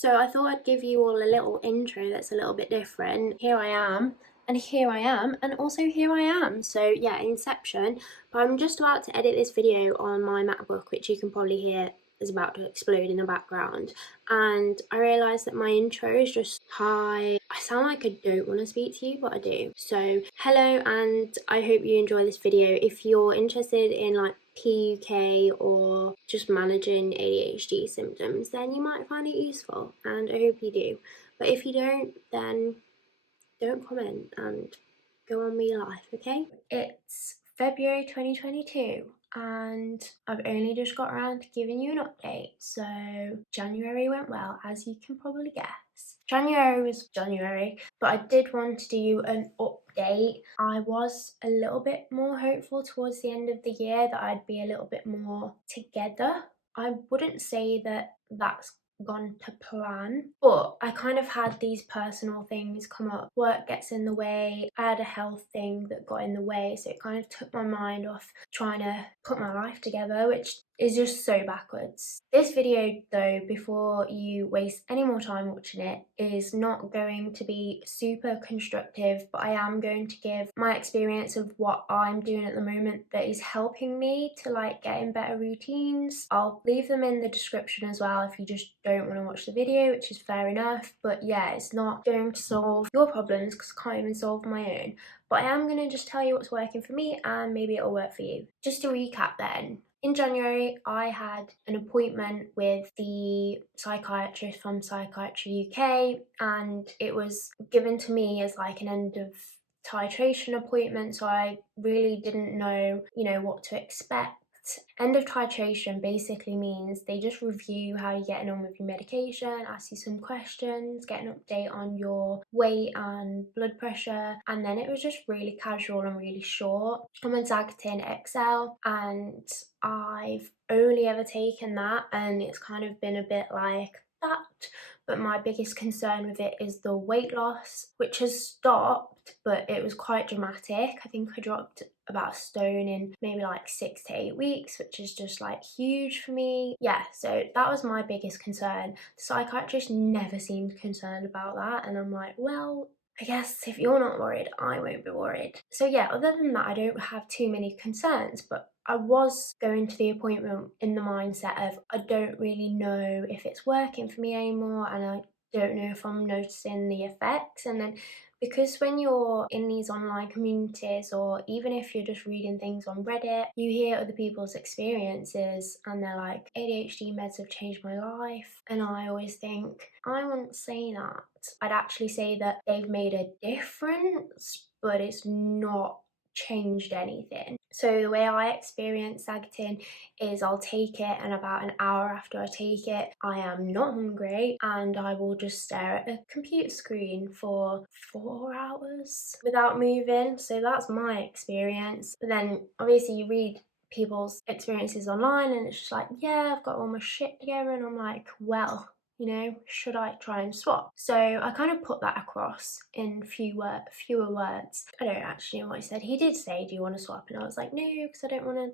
So I thought I'd give you all a little intro that's a little bit different. Here I am, and here I am, and also here I am. So yeah, Inception. But I'm just about to edit this video on my MacBook, which you can probably hear is about to explode in the background. And I realised that my intro is just hi. I sound like I don't want to speak to you, but I do. So hello, and I hope you enjoy this video. If you're interested in like PUK or just managing ADHD symptoms, then you might find it useful, and I hope you do. But if you don't, then don't comment and go on with your life, okay? It's February 2022 and I've only just got around to giving you an update. So January went well, as you can probably guess. January was January, but I did want to do an update. I was a little bit more hopeful towards the end of the year that I'd be a little bit more together. I wouldn't say that that's gone to plan, but I kind of had these personal things come up. Work gets in the way. I had a health thing that got in the way, so it kind of took my mind off trying to put my life together, which is just so backwards. This video though, before you waste any more time watching it, is not going to be super constructive, but I am going to give my experience of what I'm doing at the moment that is helping me to like get in better routines. I'll leave them in the description as well if you just don't want to watch the video, which is fair enough. But yeah, it's not going to solve your problems because I can't even solve my own. But I am going to just tell you what's working for me and maybe it'll work for you. Just to recap then, in January, I had an appointment with the psychiatrist from Psychiatry-UK, and it was given to me as like an end of titration appointment, so I really didn't know, what to expect. End of titration basically means they just review how you're getting on with your medication, ask you some questions, get an update on your weight and blood pressure, and then it was just really casual and really short. I'm on Zagatin XL and I've only ever taken that, and it's kind of been a bit like that. But my biggest concern with it is the weight loss, which has stopped, but it was quite dramatic. I think I dropped about a stone in maybe like 6 to 8 weeks, which is just like huge for me. Yeah, so that was my biggest concern. The psychiatrist never seemed concerned about that, and I'm like, well, I guess if you're not worried, I won't be worried. So yeah, other than that, I don't have too many concerns, but I was going to the appointment in the mindset of I don't really know if it's working for me anymore, and I don't know if I'm noticing the effects. And then because when you're in these online communities, or even if you're just reading things on Reddit, you hear other people's experiences and they're like, ADHD meds have changed my life. And I always think, I wouldn't say that. I'd actually say that they've made a difference, but it's not changed anything. So the way I experience Zagatin is I'll take it, and about an hour after I take it, I am not hungry and I will just stare at a computer screen for 4 hours without moving. So that's my experience. But then obviously you read people's experiences online and it's just like, yeah, I've got all my shit together, and I'm like, well, should I try and swap? So I kind of put that across in fewer words. I don't actually know what he said. He did say, do you want to swap? And I was like, no, because I don't want to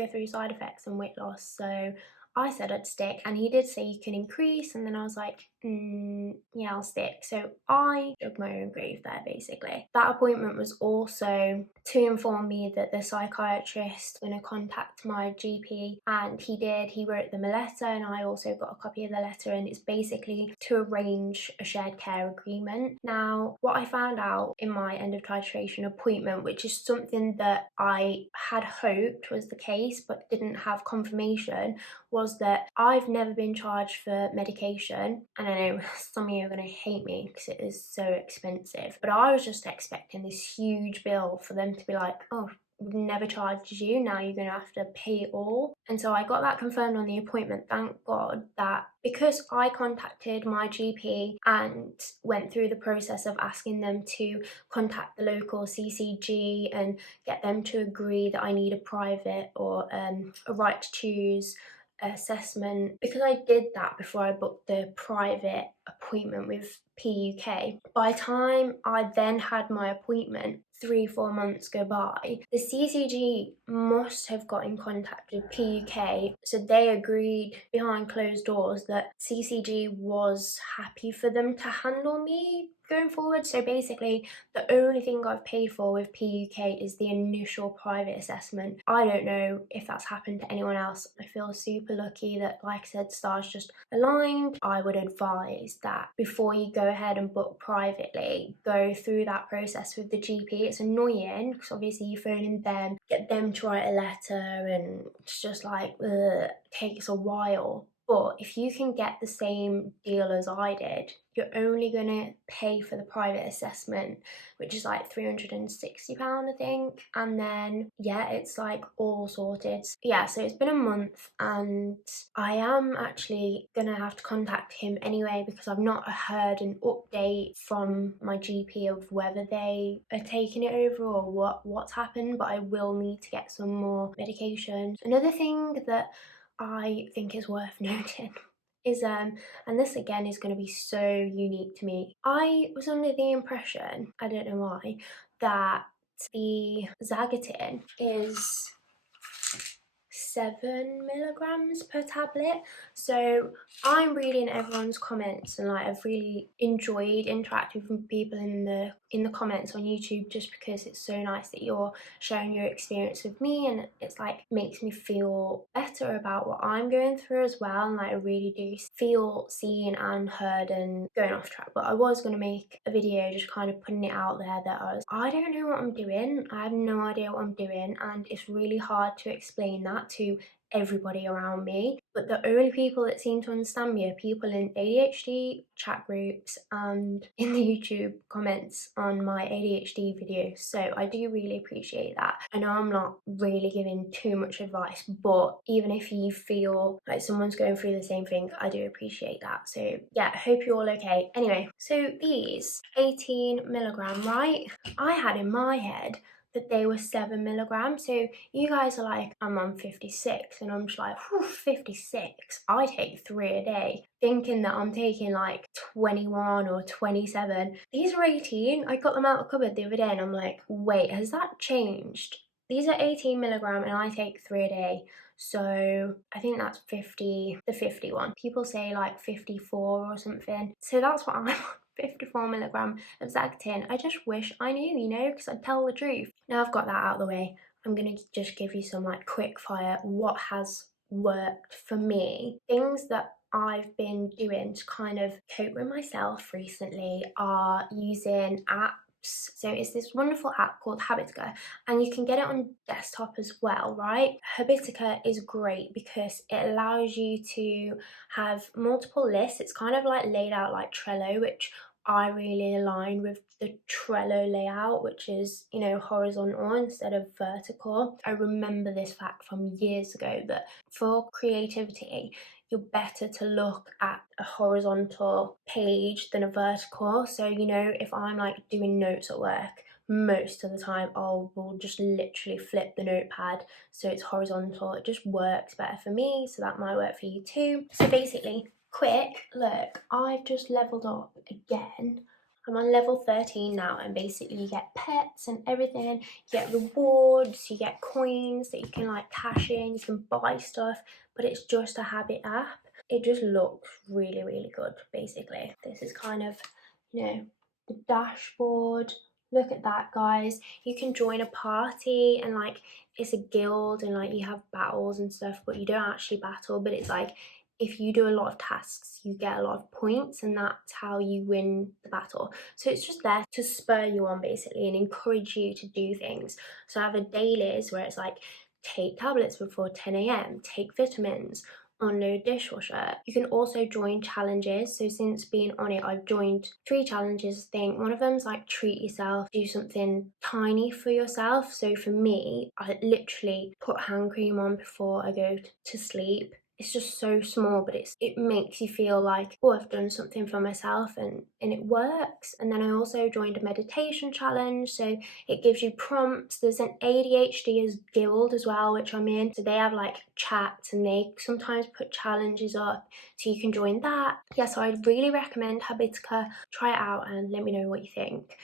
go through side effects and weight loss. So I said I'd stick, and he did say you can increase, and then I was like, yeah, I'll stick. So I dug my own grave there, basically. That appointment was also to inform me that the psychiatrist was going to contact my GP, and he did. He wrote them a letter, and I also got a copy of the letter, and it's basically to arrange a shared care agreement. Now, what I found out in my end of titration appointment, which is something that I had hoped was the case but didn't have confirmation, was that I've never been charged for medication, and I know some of you are going to hate me because it is so expensive, but I was just expecting this huge bill for them to be like, oh, we've never charged you, now you're going to have to pay it all. And so I got that confirmed on the appointment, thank God, that because I contacted my GP and went through the process of asking them to contact the local CCG and get them to agree that I need a private or a right to choose assessment, because I did that before I booked the private appointment with PUK. By the time I then had my appointment, 3-4 months go by, the CCG must have got in contact with PUK, so they agreed behind closed doors that CCG was happy for them to handle me going forward. So basically, the only thing I've paid for with PUK is the initial private assessment. I don't know if that's happened to anyone else. I feel super lucky that, like I said, stars just aligned. I would advise that before you go ahead and book privately, go through that process with the GP. It's annoying because obviously you phone in them, get them to write a letter, and it's just like, takes a while. But if you can get the same deal as I did, you're only going to pay for the private assessment, which is like £360, I think. And then, yeah, it's like all sorted. Yeah, so it's been a month and I am actually going to have to contact him anyway because I've not heard an update from my GP of whether they are taking it over or what's happened, but I will need to get some more medication. Another thing that I think is worth noting is and this again is going to be so unique to me. I was under the impression, I don't know why, that the Zagatin is 7 milligrams per tablet. So I'm reading everyone's comments and like I've really enjoyed interacting with people in the comments on YouTube, just because it's so nice that you're sharing your experience with me, and it's like makes me feel better about what I'm going through as well, and like I really do feel seen and heard. And going off track, but I was going to make a video just kind of putting it out there that I don't know what I'm doing. I have no idea what I'm doing, and it's really hard to explain that to everybody around me. But the only people that seem to understand me are people in ADHD chat groups and in the YouTube comments on my ADHD videos. So I do really appreciate that. I know I'm not really giving too much advice, but even if you feel like someone's going through the same thing, I do appreciate that. So yeah, I hope you're all okay. Anyway, so these 18 milligram, right? I had in my head that they were 7 milligrams. So you guys are like, I'm on 56, and I'm just like, 56. I take 3 a day, thinking that I'm taking like 21 or 27. These are 18. I got them out of the cupboard the other day and I'm like, wait, has that changed? These are 18 milligram and I take 3 a day. So I think that's 50, the 51. People say like 54 or something. So that's what I'm on. 54 milligram of Zactin. I just wish I knew, you know, because I'd tell the truth. Now I've got that out of the way, I'm going to just give you some like quick fire what has worked for me. Things that I've been doing to kind of cope with myself recently are using apps. So it's this wonderful app called Habitica, and you can get it on desktop as well, right? Habitica is great because it allows you to have multiple lists. It's kind of like laid out like Trello, which I really align with the Trello layout, which is, you know, horizontal instead of vertical. I remember this fact from years ago that for creativity, you're better to look at a horizontal page than a vertical. So, you know, if I'm like doing notes at work, most of the time will just literally flip the notepad so it's horizontal. It just works better for me, so that might work for you too. So basically, quick look, I've just leveled up again. I'm on level 13 now, and basically you get pets and everything, you get rewards, you get coins that you can like cash in, you can buy stuff, but it's just a habit app. It just looks really, really good, basically. This is kind of, you know, the dashboard. Look at that, guys. You can join a party and like it's a guild and like you have battles and stuff, but you don't actually battle, but it's like if you do a lot of tasks, you get a lot of points, and that's how you win the battle. So it's just there to spur you on basically and encourage you to do things. So I have a dailies where it's like take tablets before 10 a.m, take vitamins, unload dishwasher. You can also join challenges. So since being on it, I've joined 3 challenges, I think. One of them's like treat yourself, do something tiny for yourself. So for me, I literally put hand cream on before I go to sleep. It's just so small, but it makes you feel like, oh, I've done something for myself, and it works. And then I also joined a meditation challenge, so it gives you prompts. There's an ADHD guild as well, which I'm in. So they have like chats and they sometimes put challenges up, so you can join that. Yeah, so I'd really recommend Habitica. Try it out and let me know what you think.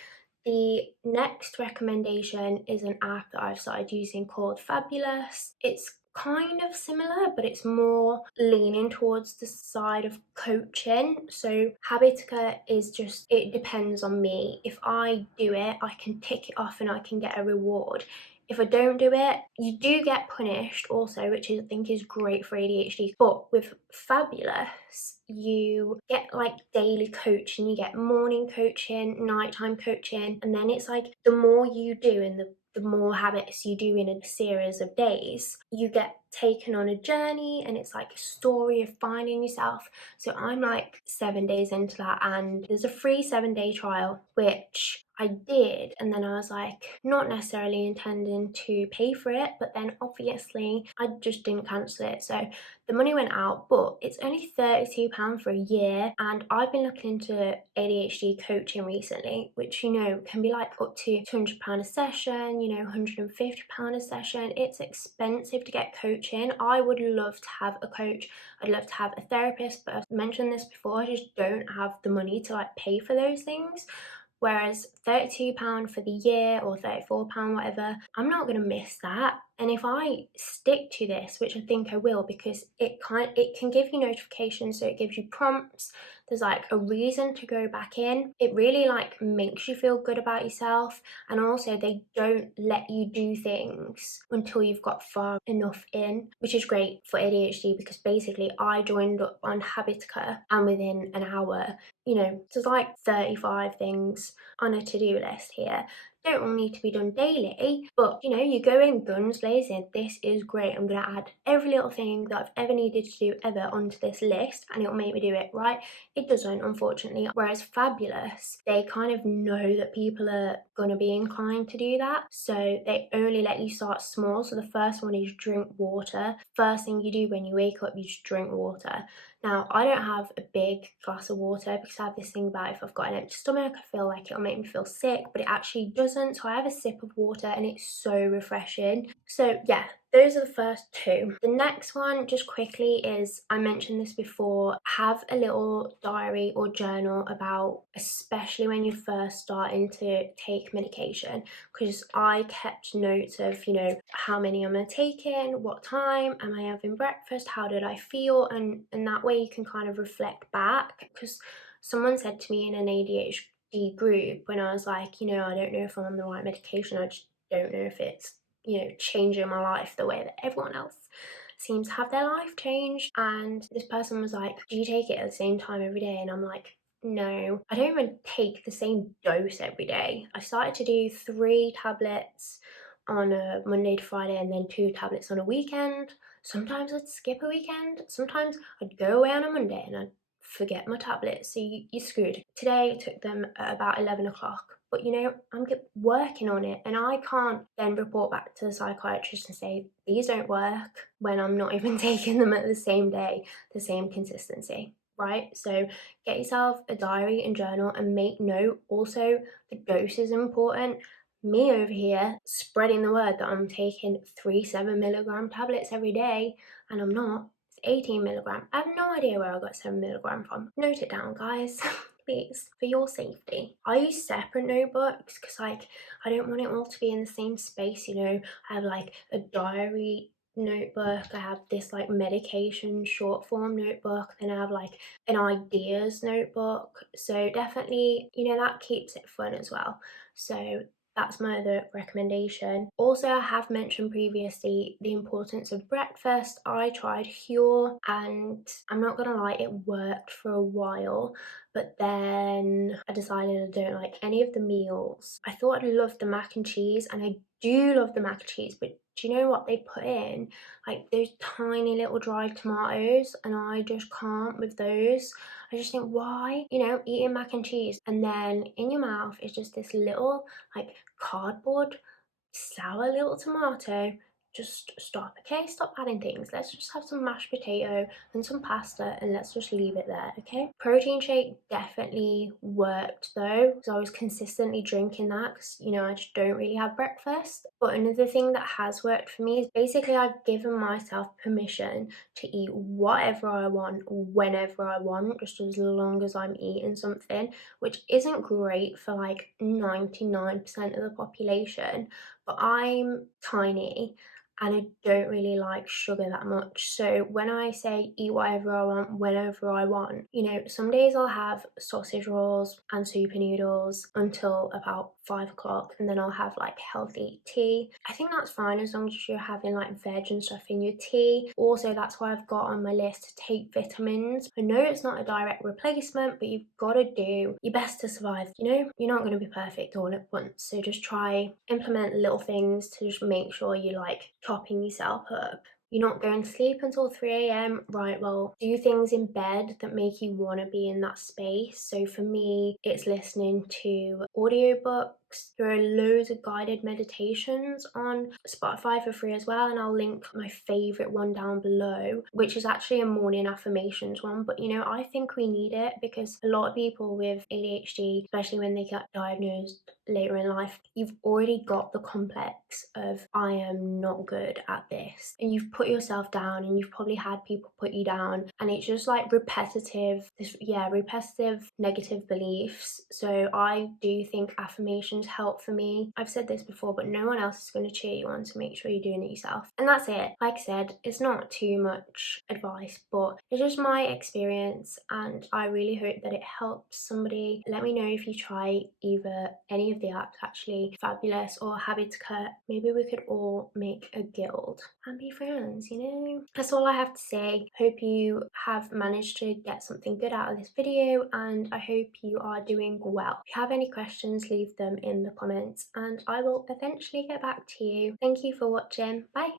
The next recommendation is an app that I've started using called Fabulous. It's kind of similar, but it's more leaning towards the side of coaching. So Habitica is just, it depends on me. If I do it, I can tick it off and I can get a reward. If I don't do it, you do get punished also, which I think is great for ADHD. But with Fabulous, you get like daily coaching, you get morning coaching, nighttime coaching, and then it's like the more you do and the more habits you do in a series of days, you get taken on a journey, and it's like a story of finding yourself. So I'm like 7 days into that, and there's a free 7-day trial, which I did, and then I was like not necessarily intending to pay for it, but then obviously I just didn't cancel it, so the money went out. But it's only £32 for a year, and I've been looking into ADHD coaching recently, which, you know, can be like up to £200 a session, you know, £150 a session. It's expensive to get coaching. I would love to have a coach, I'd love to have a therapist, but I've mentioned this before, I just don't have the money to like pay for those things. Whereas £32 for the year or £34, whatever, I'm not going to miss that. And if I stick to this, which I think I will, because it can give you notifications, so it gives you prompts, there's like a reason to go back in. It really like makes you feel good about yourself, and also they don't let you do things until you've got far enough in, which is great for ADHD, because basically I joined up on Habitica, and within an hour, you know, there's like 35 things on a to-do list here. Don't all need to be done daily, but you know, you go in guns blazing, this is great, I'm gonna add every little thing that I've ever needed to do ever onto this list, and it'll make me do it, right? It doesn't, unfortunately. Whereas Fabulous, they kind of know that people are gonna be inclined to do that, so they only let you start small. So the first one is drink water. First thing you do when you wake up, you just drink water. Now, I don't have a big glass of water because I have this thing about if I've got an empty stomach, I feel like it'll make me feel sick, but it actually doesn't. So I have a sip of water and it's so refreshing. So yeah, those are the first two. The next one, just quickly, is, I mentioned this before, have a little diary or journal about, especially when you're first starting to take medication, because I kept notes of, you know, how many am I taking, what time, am I having breakfast, how did I feel, and that way you can kind of reflect back. Because someone said to me in an ADHD group when I was like, you know, I don't know if I'm on the right medication, I just don't know if it's, you know, changing my life the way that everyone else seems to have their life changed. And this person was like, do you take it at the same time every day? And I'm like, no, I don't even take the same dose every day. I started to do 3 tablets on a Monday to Friday, and then 2 tablets on a weekend. Sometimes I'd skip a weekend. Sometimes I'd go away on a Monday and I'd forget my tablets. So you're screwed. Today I took them at about 11 o'clock. But you know, I'm working on it, and I can't then report back to the psychiatrist and say these don't work when I'm not even taking them at the same day, the same consistency, right? So get yourself a diary and journal and make note. Also, the dose is important. Me over here spreading the word that I'm taking 3 7-milligram tablets every day, and I'm not. It's 18-milligram. I have no idea where I got 7-milligram from. Note it down, guys. Please, for your safety. I use separate notebooks because, like, I don't want it all to be in the same space, you know. I have like a diary notebook, I have this like medication short form notebook, then I have like an ideas notebook. So definitely, you know, that keeps it fun as well. So that's my other recommendation. Also, I have mentioned previously the importance of breakfast. I tried Hure, and I'm not gonna lie, it worked for a while, but then I decided I don't like any of the meals. I thought I loved the mac and cheese, and I do love the mac and cheese, but do you know what they put in? Like those tiny little dried tomatoes, and I just can't with those. I just think, why? You know, eating mac and cheese, and then in your mouth is just this little like cardboard sour little tomato. just stop, okay? Stop adding things. Let's just have some mashed potato and some pasta and let's just leave it there, okay? Protein shake definitely worked though, because I was consistently drinking that because, you know, I just don't really have breakfast. But another thing that has worked for me is basically I've given myself permission to eat whatever I want, whenever I want, just as long as I'm eating something, which isn't great for like 99% of the population. But I'm tiny and I don't really like sugar that much. So when I say eat whatever I want, whenever I want, you know, some days I'll have sausage rolls and super noodles until about 5 o'clock, and then I'll have like healthy tea. I think that's fine as long as you're having like veg and stuff in your tea. Also, that's why I've got on my list to take vitamins. I know it's not a direct replacement, but you've got to do your best to survive. You know, you're not going to be perfect all at once, so just try implement little things to just make sure you like topping yourself up. You're not going to sleep until 3 a.m. Right, well, do things in bed that make you want to be in that space. So for me, it's listening to audiobooks. There are loads of guided meditations on Spotify for free as well, and I'll link my favorite one down below, which is actually a morning affirmations one. But you know, I think we need it because a lot of people with ADHD, especially when they get diagnosed later in life, you've already got the complex of I am not good at this, and you've put yourself down, and you've probably had people put you down, and it's just like repetitive negative beliefs. So I do think affirmations help for me. I've said this before, but no one else is going to cheer you on, so make sure you're doing it yourself. And that's it. Like I said, it's not too much advice, but it's just my experience, and I really hope that it helps somebody. Let me know if you try either any of the apps, actually Fabulous or Habits Cut. Maybe we could all make a guild and be friends, you know? That's all I have to say. Hope you have managed to get something good out of this video, and I hope you are doing well. If you have any questions, leave them in the comments and I will eventually get back to you. Thank you for watching. Bye.